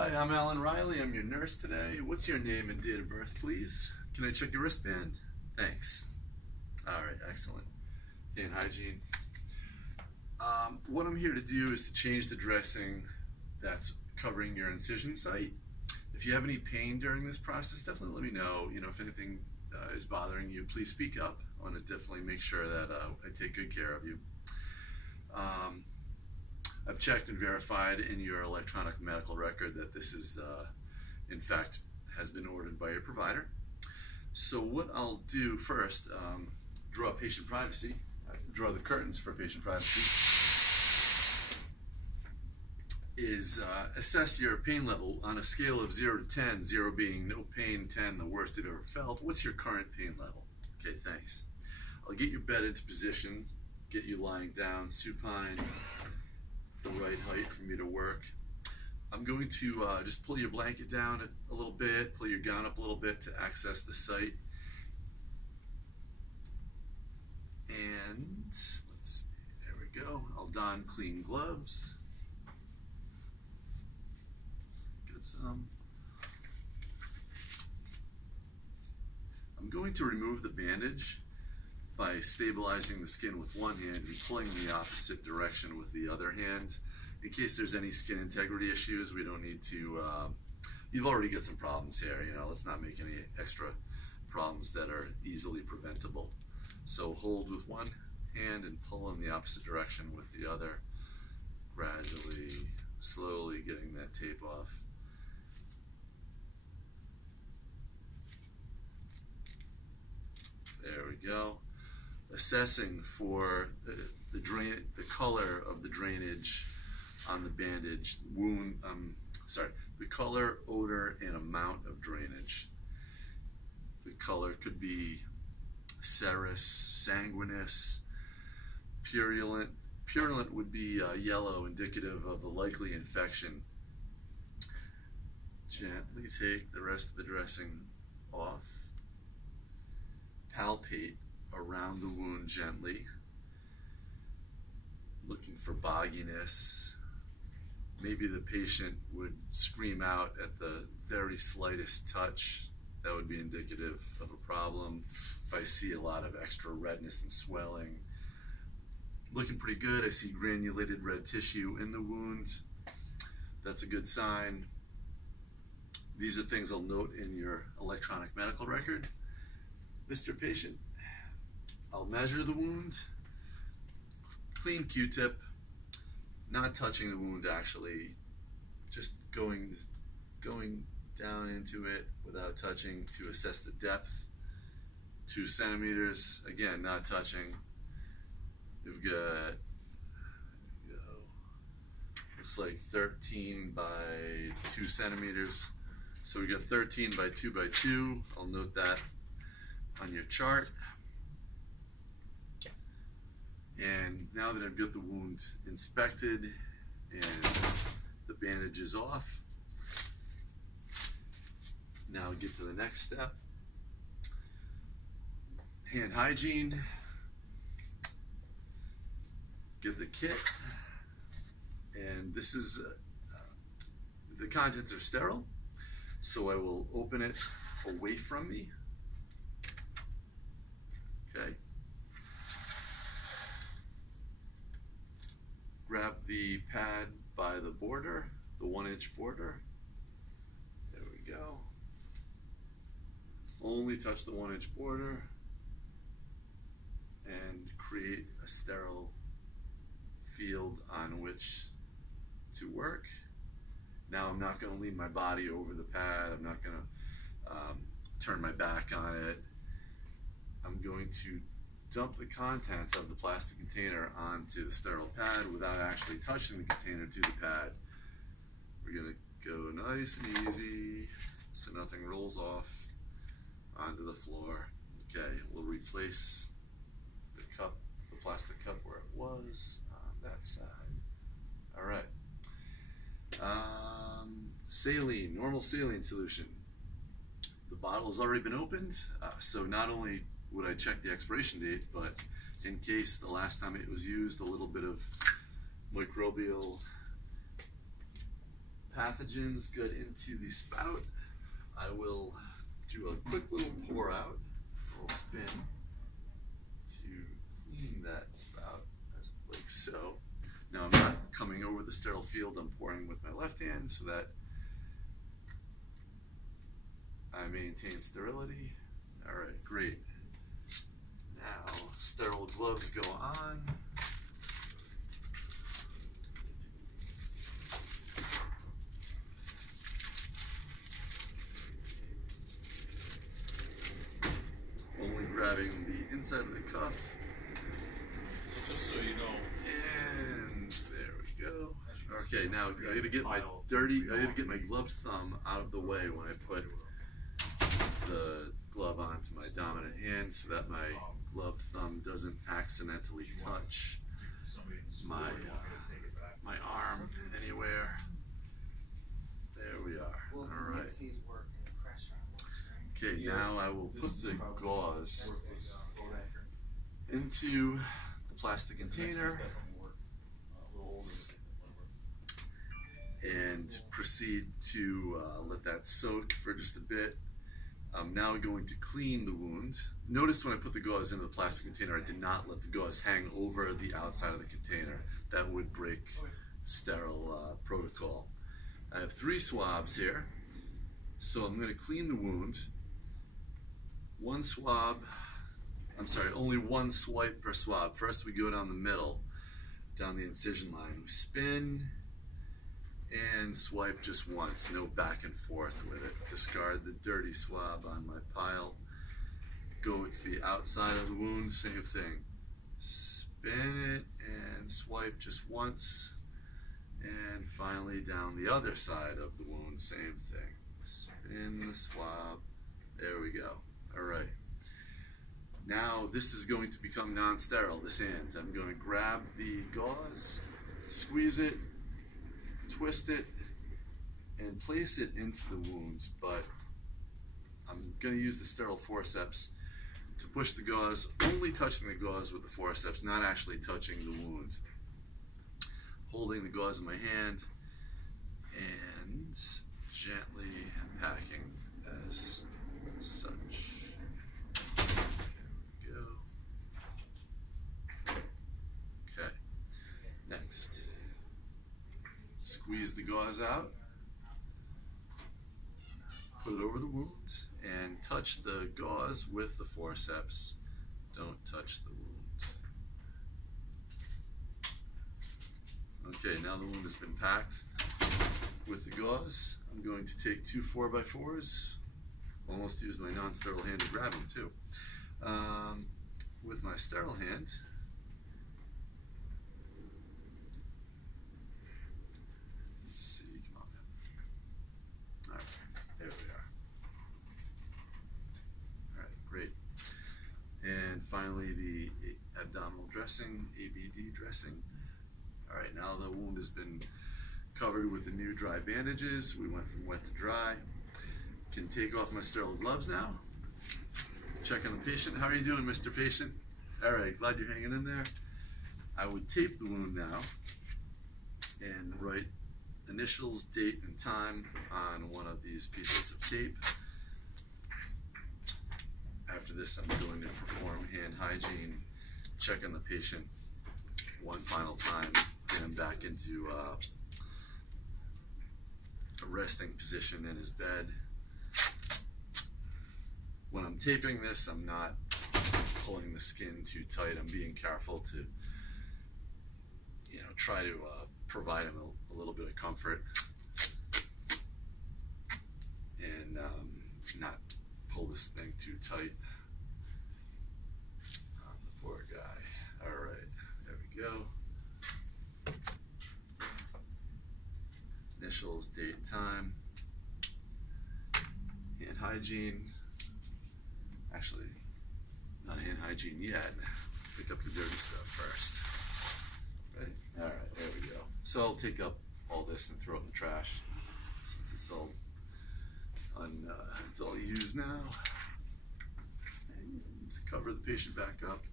Hi, I'm Alan Riley. I'm your nurse today. What's your name and date of birth, please? Can I check your wristband? Thanks. All right, excellent. Hand hygiene. What I'm here to do is to change the dressing that's covering your incision site. If you have any pain during this process, definitely let me know. If anything is bothering you, please speak up. I want to definitely make sure that I take good care of you. I've checked and verified in your electronic medical record that this is, in fact, has been ordered by your provider. So what I'll do first, draw patient privacy, draw the curtains for patient privacy, is assess your pain level on a scale of 0 to 10, 0 being no pain, 10 the worst you've ever felt. What's your current pain level? Okay, thanks. I'll get your bed into position, get you lying down, supine, the right height for me to work. I'm going to just pull your blanket down a little bit, pull your gown up a little bit to access the site. And let's see, there we go. I'll don clean gloves. Get some. I'm going to remove the bandage by stabilizing the skin with one hand and pulling in the opposite direction with the other hand. In case there's any skin integrity issues, we don't need to, you've already got some problems here, let's not make any extra problems that are easily preventable. So hold with one hand and pull in the opposite direction with the other, gradually, slowly getting that tape off. There we go. Assessing for the color of the drainage on the bandage, the color, odor, and amount of drainage. The color could be serous, sanguineous, purulent. Purulent would be yellow, indicative of a likely infection. Gently take the rest of the dressing off. Palpate around the wound gently, looking for bogginess. Maybe the patient would scream out at the very slightest touch. That would be indicative of a problem. If I see a lot of extra redness and swelling, looking pretty good. I see granulated red tissue in the wound. That's a good sign. These are things I'll note in your electronic medical record. Mr. Patient, I'll measure the wound, clean Q-tip, not touching the wound actually, just going down into it without touching to assess the depth. 2 centimeters, again, not touching. We've got, looks like 13 by 2 centimeters. So we got 13 by 2 by 2. I'll note that on your chart. And now that I've got the wound inspected and the bandage is off, now I'll get to the next step. Hand hygiene. Get the kit. And this is, the contents are sterile, so I will open it away from me. Okay. Grab the pad by the border, the 1-inch border. There we go. Only touch the 1-inch border and create a sterile field on which to work. Now I'm not going to lean my body over the pad. I'm not going to turn my back on it. I'm going to dump the contents of the plastic container onto the sterile pad without actually touching the container to the pad. We're going to go nice and easy so nothing rolls off onto the floor. Okay, we'll replace the cup, the plastic cup where it was on that side. All right. Saline, normal saline solution. The bottle has already been opened, so not only would I check the expiration date, but in case the last time it was used, a little bit of microbial pathogens get into the spout, I will do a quick little pour out, a little spin to clean that spout, like so. Now I'm not coming over the sterile field, I'm pouring with my left hand so that I maintain sterility. All right, great. Now, sterile gloves go on. Only grabbing the inside of the cuff. So just so you know. And there we go. Okay, now I gotta get my gloved thumb out of the way when I put the glove onto my dominant hand so that my gloved thumb doesn't accidentally touch my arm anywhere. There we are. All right. Okay, now I will put the gauze into the plastic container and proceed to let that soak for just a bit. I'm now going to clean the wound. Notice when I put the gauze into the plastic container, I did not let the gauze hang over the outside of the container. That would break sterile protocol. I have 3 swabs here, so I'm going to clean the wound. Only one swipe per swab. First we go down the middle, down the incision line. We spin and swipe just once, no back and forth with it. Discard the dirty swab on my pile. Go to the outside of the wound, same thing. Spin it and swipe just once. And finally down the other side of the wound, same thing. Spin the swab, there we go. All right. Now this is going to become non-sterile, this hand. I'm going to grab the gauze, squeeze it, twist it, and place it into the wound, but I'm going to use the sterile forceps to push the gauze, only touching the gauze with the forceps, not actually touching the wound. Holding the gauze in my hand and gently packing as such. Go. Okay. Next. Squeeze the gauze out. Put it over the wound and touch the gauze with the forceps. Don't touch the wound. Okay, now the wound has been packed with the gauze. I'm going to take 2 4x4s. Almost use my non-sterile hand to grab them too. With my sterile hand, let's see, come on now. All right, there we are. All right, great. And finally, the abdominal dressing, ABD dressing. All right, now the wound has been covered with the new dry bandages. We went from wet to dry. Can take off my sterile gloves now. Check on the patient. How are you doing, Mr. Patient? All right, glad you're hanging in there. I would tape the wound now and write initials, date, and time on one of these pieces of tape. After this, I'm going to perform hand hygiene, check on the patient one final time, get him back into a resting position in his bed. When I'm taping this, I'm not pulling the skin too tight. I'm being careful to, try to provide him a little bit of comfort and not pull this thing too tight on the poor guy. All right, there we go. Initials, date, time, hand hygiene. Actually, not hand hygiene yet. Pick up the dirty stuff first. Right? All right, there we go. So I'll take up all this and throw it in the trash since it's all used now. And cover the patient back up.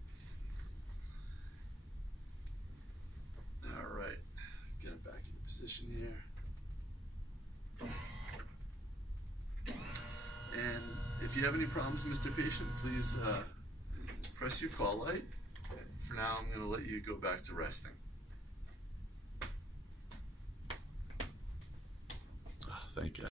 All right, get him back into position here. If you have any problems, Mr. Patient, please press your call light. For now, I'm going to let you go back to resting. Thank you.